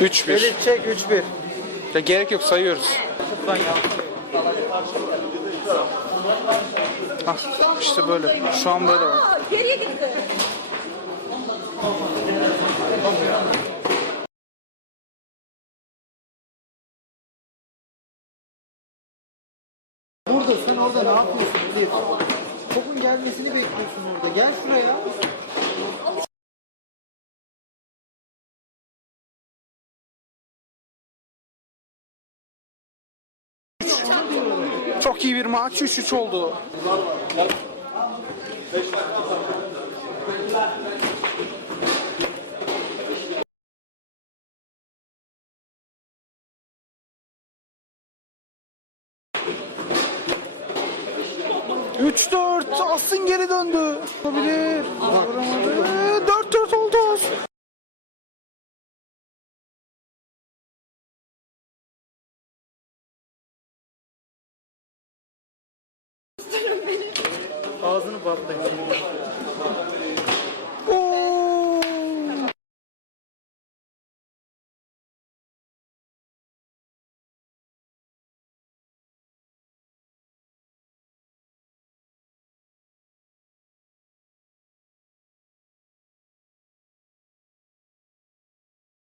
Üç bir. Elif çek 3-1. Ya gerek yok sayıyoruz. Hah, işte böyle. Şu an böyle geriye gitti. Sen orada ne yapıyorsun Elif? Topun gelmesini bekliyorsun orada. Gel şuraya. Çok iyi bir maç. 3-3 oldu. Üç dört. Asın geri döndü. Olabilir. Vuramadı. Dört dört oldu. Ağzını patlayın.